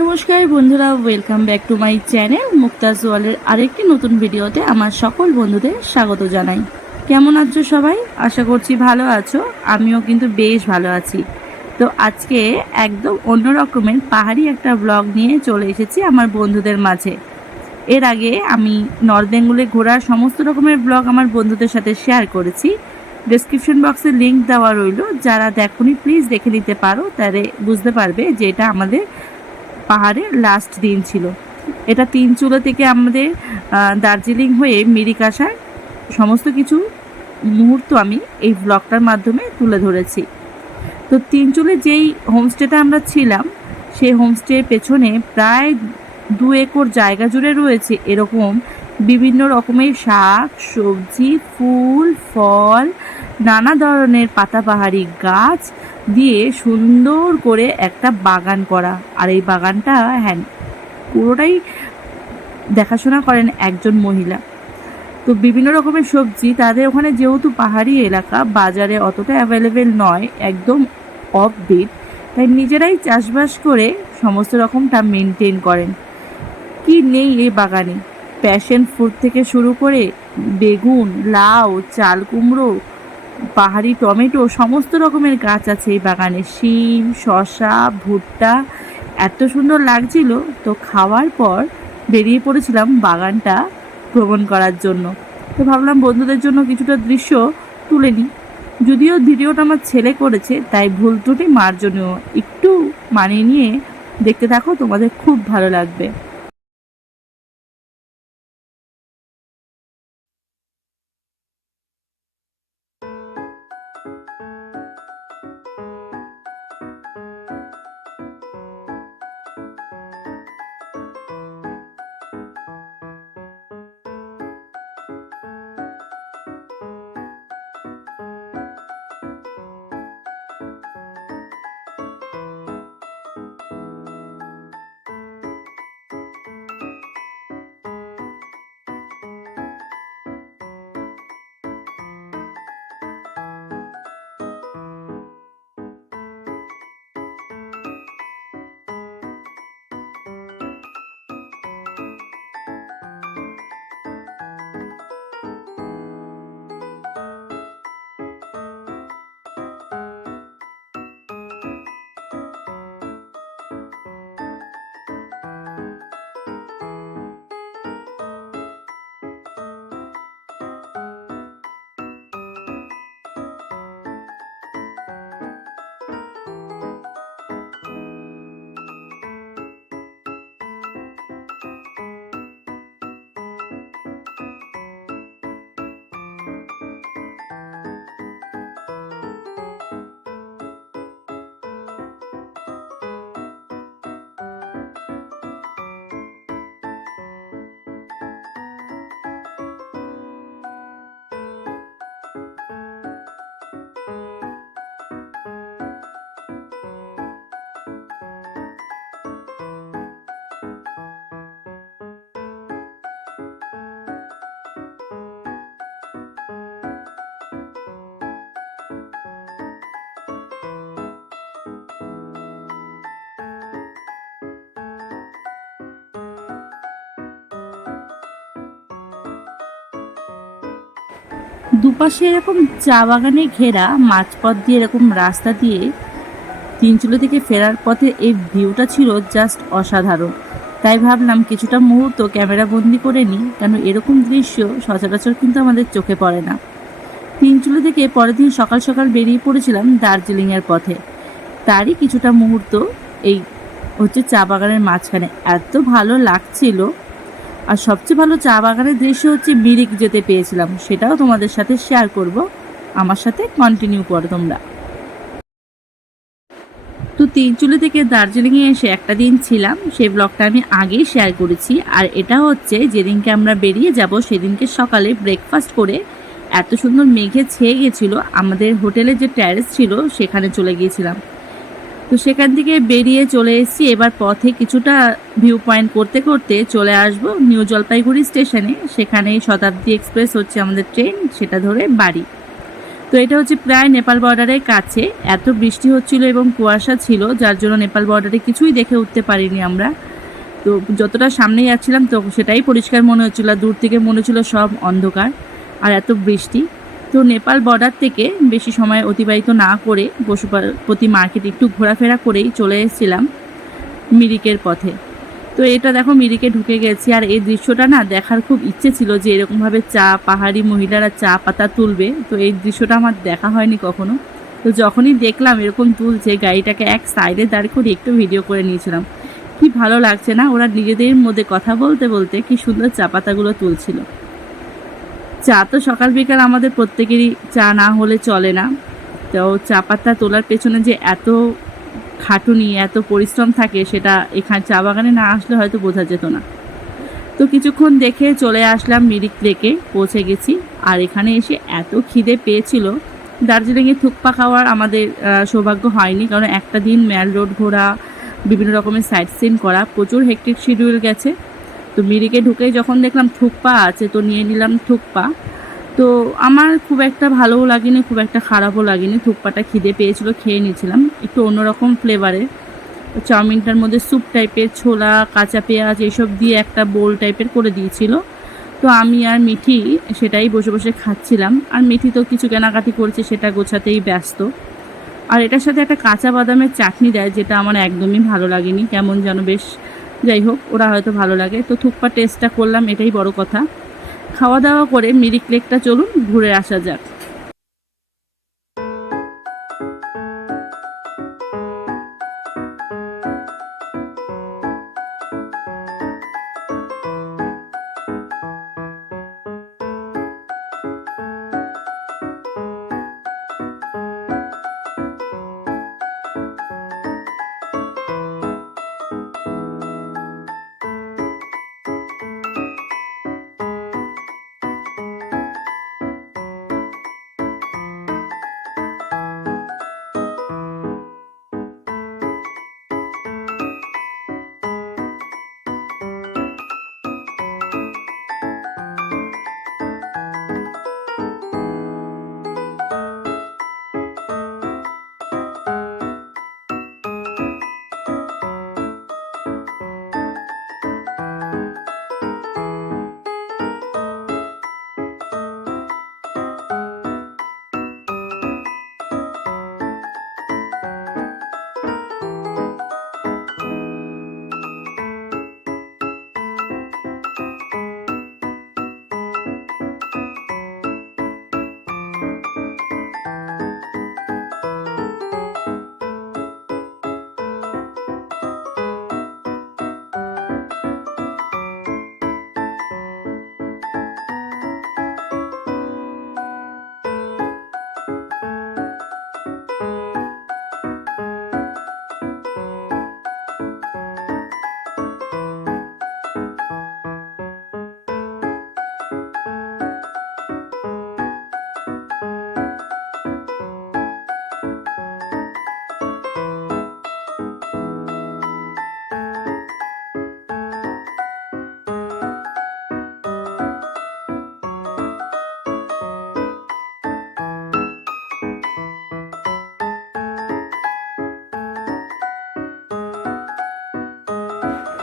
নমস্কার বন্ধুরা welcome back to my channel Muktaj ওয়ালের আরেকটি নতুন ভিডিওতে আমার সকল বন্ধুদের স্বাগত জানাই। কেমন আছো সবাই? আশা করছি ভালো আছো, আমিও কিন্তু বেশ ভালো আছি। তো আজকে একদম অন্য রকমের পাহাড়ি একটা ব্লগ নিয়ে চলে এসেছি আমার বন্ধুদের মাঝে। এর আগে আমি নর্থ বেঙ্গলে ঘোরার সমস্ত রকমের ব্লগ আমার বন্ধুদের সাথে শেয়ার করেছি। ডেসক্রিপশন বক্সে লিংক দেওয়া রইল, যারা দেখুনি প্লিজ দেখে নিতে পারো, তাহলে বুঝতে পারবে যে এটা আমাদের পাহাড়ের লাস্ট দিন ছিল। এটা তিন চুলো থেকে আমাদের দার্জিলিং হয়ে মিরিক সমস্ত কিছু মুহূর্ত আমি এই ব্লগটার মাধ্যমে তুলে ধরেছি। তো তিন চুলে যেই হোমস্টেটা আমরা ছিলাম, সেই হোমস্টের পেছনে প্রায় দু একর জায়গা জুড়ে রয়েছে এরকম বিভিন্ন রকমের শাক, সবজি, ফুল, ফল, নানা ধরনের পাতাবাহারি গাছ দিয়ে সুন্দর করে একটা বাগান করা। আর এই বাগানটা হ্যাঁ পুরোটাই দেখাশোনা করেন একজন মহিলা। তো বিভিন্ন রকমের সবজি, তাদের ওখানে যেহেতু পাহাড়ি এলাকা, বাজারে অতটা অ্যাভেলেবেল নয়, একদম অফবিট তাই নিজেরাই চাষবাস করে সমস্ত রকমটা মেনটেন করেন। কি নেই এই বাগানে? প্যাশন ফ্রুট থেকে শুরু করে বেগুন, লাউ, চাল কুমড়ো, পাহাড়ি টমেটো, সমস্ত রকমের গাছ আছে এই বাগানে। শিম, শসা, ভুট্টা, এত সুন্দর লাগছিল। তো খাওয়ার পর বেরিয়ে পড়েছিলাম বাগানটা ভ্রমণ করার জন্য। তো ভাবলাম বন্ধুদের জন্য কিছুটা দৃশ্য তুলে নিই। যদিও ভিডিওটা আমার ছেলে করেছে, তাই ভুল ত্রুটি মার্জনীয় একটু মানিয়ে নিয়ে দেখতে থাকো, তোমাদের খুব ভালো লাগবে। you দুপাশে এরকম চা বাগানে ঘেরা, মাঝপথ দিয়ে এরকম রাস্তা দিয়ে তিনচুলো থেকে ফেরার পথে এই ভিউটা ছিল জাস্ট অসাধারণ। তাই ভাবলাম কিছুটা মুহূর্ত ক্যামেরা বন্দি করে নিই, কেন এরকম দৃশ্য সচরাচর কিন্তু আমাদের চোখে পড়ে না। তিনচুলো থেকে পরের দিন সকাল সকাল বেরিয়ে পড়েছিলাম দার্জিলিংয়ের পথে। তারই কিছুটা মুহূর্ত, এই হচ্ছে চা বাগানের মাঝখানে। এত ভালো লাগছিল আর সবচেয়ে ভালো চা বাগানের দৃশ্য হচ্ছে মিরিক যেতে পেয়েছিলাম। সেটাও তোমাদের সাথে শেয়ার করব। আমার সাথে কন্টিনিউ করো তোমরা। তো তিনচুলি থেকে দার্জিলিংয়ে এসে একটা দিন ছিলাম। সেই ব্লগটা আমি আগেই শেয়ার করেছি। আর এটা হচ্ছে যেদিনকে আমরা বেরিয়ে যাব, সেদিনকে সকালে ব্রেকফাস্ট করে এত সুন্দর মেঘে ছেয়ে গেছিল। আমাদের হোটেলে যে ট্যারেস ছিল, সেখানে চলে গিয়েছিলাম। তো সেখান থেকে বেরিয়ে চলে এসেছি। এবার পথে কিছুটা ভিউ পয়েন্ট করতে করতে চলে আসব নিউ জলপাইগুড়ি স্টেশনে সেখানে শতাব্দী এক্সপ্রেস হচ্ছে আমাদের ট্রেন সেটা ধরে বাড়ি। তো এটা হচ্ছে প্রায় নেপাল বর্ডারের কাছে। এত বৃষ্টি হচ্ছিল এবং কুয়াশা ছিল, যার জন্য নেপাল বর্ডারে কিছুই দেখে উঠতে পারিনি আমরা। তো যতটা সামনে যাচ্ছিলাম, তো সেটাই পরিষ্কার মনে হচ্ছিল। দূর থেকে মনে হচ্ছিল সব অন্ধকার। আর এত বৃষ্টি। তো নেপাল বর্ডার থেকে বেশি সময় অতিবাহিত না করে পশুপতি মার্কেট একটু ঘোরাফেরা করেই চলে এসেছিলাম মিরিকের পথে। তো এটা দেখো মিরিকে ঢুকে গেছি আর এই দৃশ্যটা না দেখার খুব ইচ্ছে ছিল যে এরকমভাবে চা, পাহাড়ি মহিলারা চা পাতা তুলবে। তো এই দৃশ্যটা আমার দেখা হয়নি কখনো। তো যখনই দেখলাম এরকম তুলছে, গাড়িটাকে এক সাইডে দাঁড় করে একটু ভিডিও করে নিয়েছিলাম। কি ভালো লাগছে না? ওরা নিজেদের মধ্যে কথা বলতে বলতে কি সুন্দর চা পাতাগুলো তুলছিল। চা তো সকাল বিকাল আমাদের প্রত্যেকেরই চা না হলে চলে না। তো চা পাতা তোলার পেছনে যে এত খাটুনি, এত পরিশ্রম থাকে, সেটা এখানে চা বাগানে না আসলে হয়তো বোঝা যেত না। তো কিছুক্ষণ দেখে চলে আসলাম মিরিক লেকে, পৌঁছে গেছি। আর এখানে এসে এত খিদে পেয়েছিল দার্জিলিংয়ে থুকপা খাওয়ার আমাদের সৌভাগ্য হয়নি। কারণ একটা দিন ম্যাল রোড ঘোরা, বিভিন্ন রকমের সাইট সিন করা, প্রচুর হেক্টিক শিডিউল গেছে। তো মিরিকে ঢুকে যখন দেখলাম থুকপা আছে, তো নিয়ে নিলাম থুকপা। তো আমার খুব একটা ভালোও লাগেনি, খুব একটা খারাপও লাগেনি। থুকপাটা খিদে পেয়েছিল, খেয়ে নিয়েছিলাম। একটু অন্যরকম ফ্লেভারে চাউমিনটার মধ্যে স্যুপ টাইপের ছোলা, কাঁচা পেঁয়াজ এসব দিয়ে একটা বোল টাইপের করে দিয়েছিল। তো আমি আর মিঠি সেটাই বসে বসে খাচ্ছিলাম। আর মিঠি তো কিছু কেনাকাটি করছে, সেটা গোছাতেই ব্যস্ত। আর এটার সাথে একটা কাঁচা বাদামের চাটনি দেয়, যেটা আমার একদমই ভালো লাগেনি। কেমন যেন বেশ যাই হোক, ওরা হয়তো ভালো লাগে। তো থুকপা টেস্টটা করলাম, এটাই বড় কথা। খাওয়া দাওয়া করে মিরিক লেকটা চলুন, ঘুরে আসা যাক।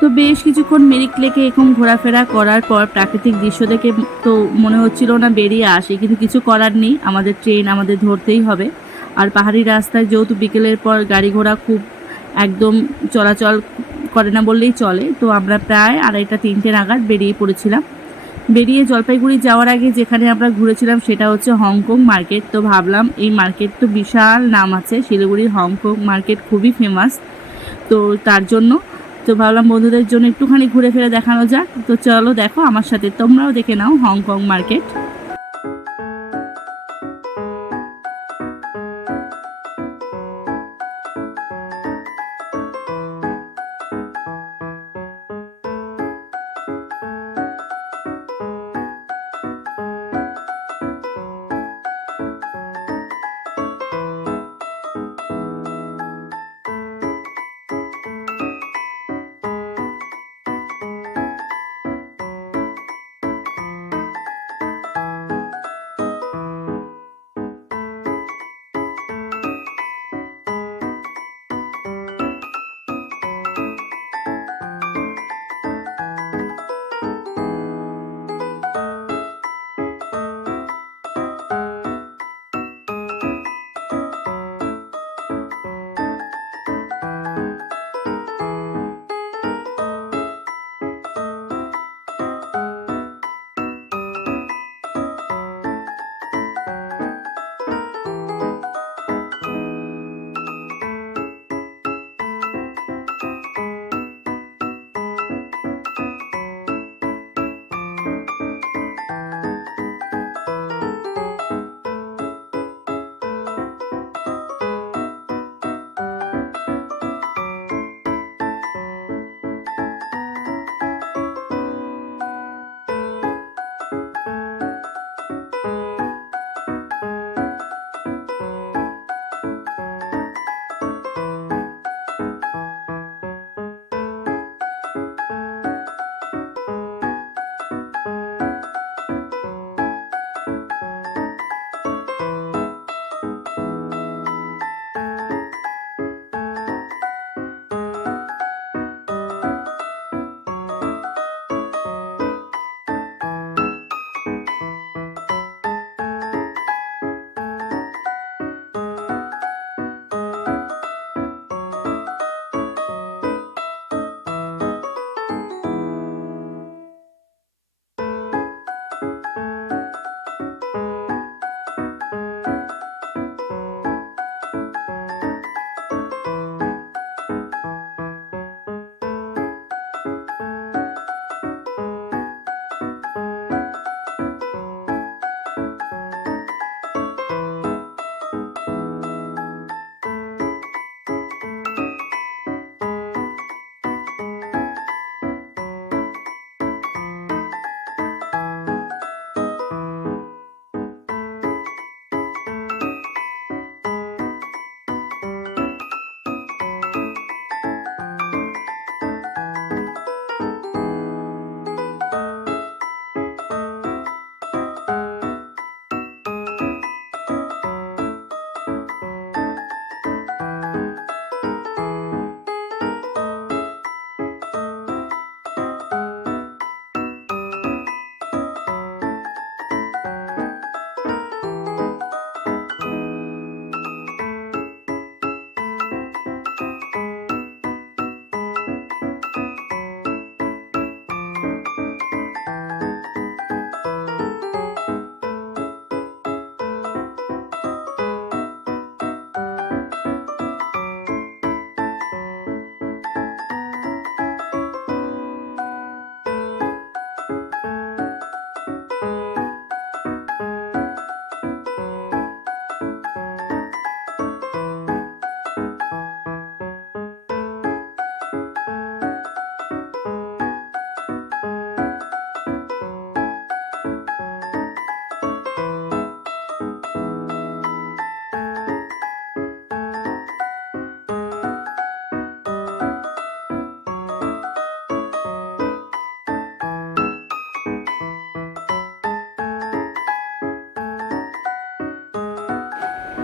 তো বেশ কিছুক্ষণ মেরিক লেকে এরকম ঘোরাফেরা করার পর প্রাকৃতিক দৃশ্য দেখে তো মনে হচ্ছিল না বেরিয়ে আসি, কিন্তু কিছু করার নেই। আমাদের ট্রেন আমাদের ধরতেই হবে। আর পাহাড়ি রাস্তায় যেহেতু বিকেলের পর গাড়ি ঘোড়া খুব একদম চলাচল করে না বললেই চলে, তো আমরা প্রায় আড়াইটা, তিনটে নাগাদ বেরিয়ে পড়েছিলাম। বেরিয়ে জলপাইগুড়ি যাওয়ার আগে যেখানে আমরা ঘুরেছিলাম সেটা হচ্ছে হংকং মার্কেট। তো ভাবলাম এই মার্কেট তো বিশাল নাম আছে, শিলিগুড়ির হংকং মার্কেট খুবই ফেমাস তো তার জন্য তো ভাবলাম বন্ধুদের জন্য একটুখানি ঘুরে ফিরে দেখানো যাক। তো চলো দেখো, আমার সাথে তোমরাও দেখে নাও হংকং মার্কেট।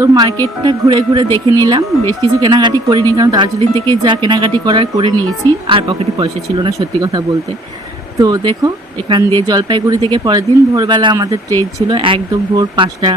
তো মার্কেটটা ঘুরে ঘুরে দেখে নিলাম। বেশ কিছু কেনাকাটি করিনি, কারণ দার্জিলিং থেকে যা কেনাকাটি করার করে নিয়েছি, আর পকেটে পয়সা ছিল না সত্যি কথা বলতে। তো দেখো, এখান দিয়ে জলপাইগুড়ি থেকে পরের দিন ভোরবেলা আমাদের ট্রেন ছিল একদম ভোর পাঁচটা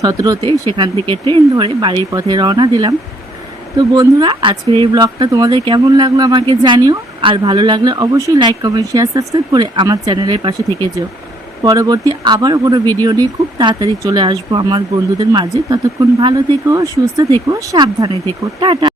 সতেরোতে। সেখান থেকে ট্রেন ধরে বাড়ির পথে রওনা দিলাম। তো বন্ধুরা, আজকের এই ব্লগটা তোমাদের কেমন লাগল আমাকে জানিও। আর ভালো লাগলে অবশ্যই লাইক কমেন্ট শেয়ার সাবস্ক্রাইব করে আমার চ্যানেলের পাশে থেকে যেও। পরবর্তী আবারও কোনো ভিডিও নিয়ে খুব তাড়াতাড়ি চলে আসব আমার বন্ধুদের মাঝে। ততক্ষণ ভালো থেকো, সুস্থ থেকো, সাবধানে থেকো। টাটা।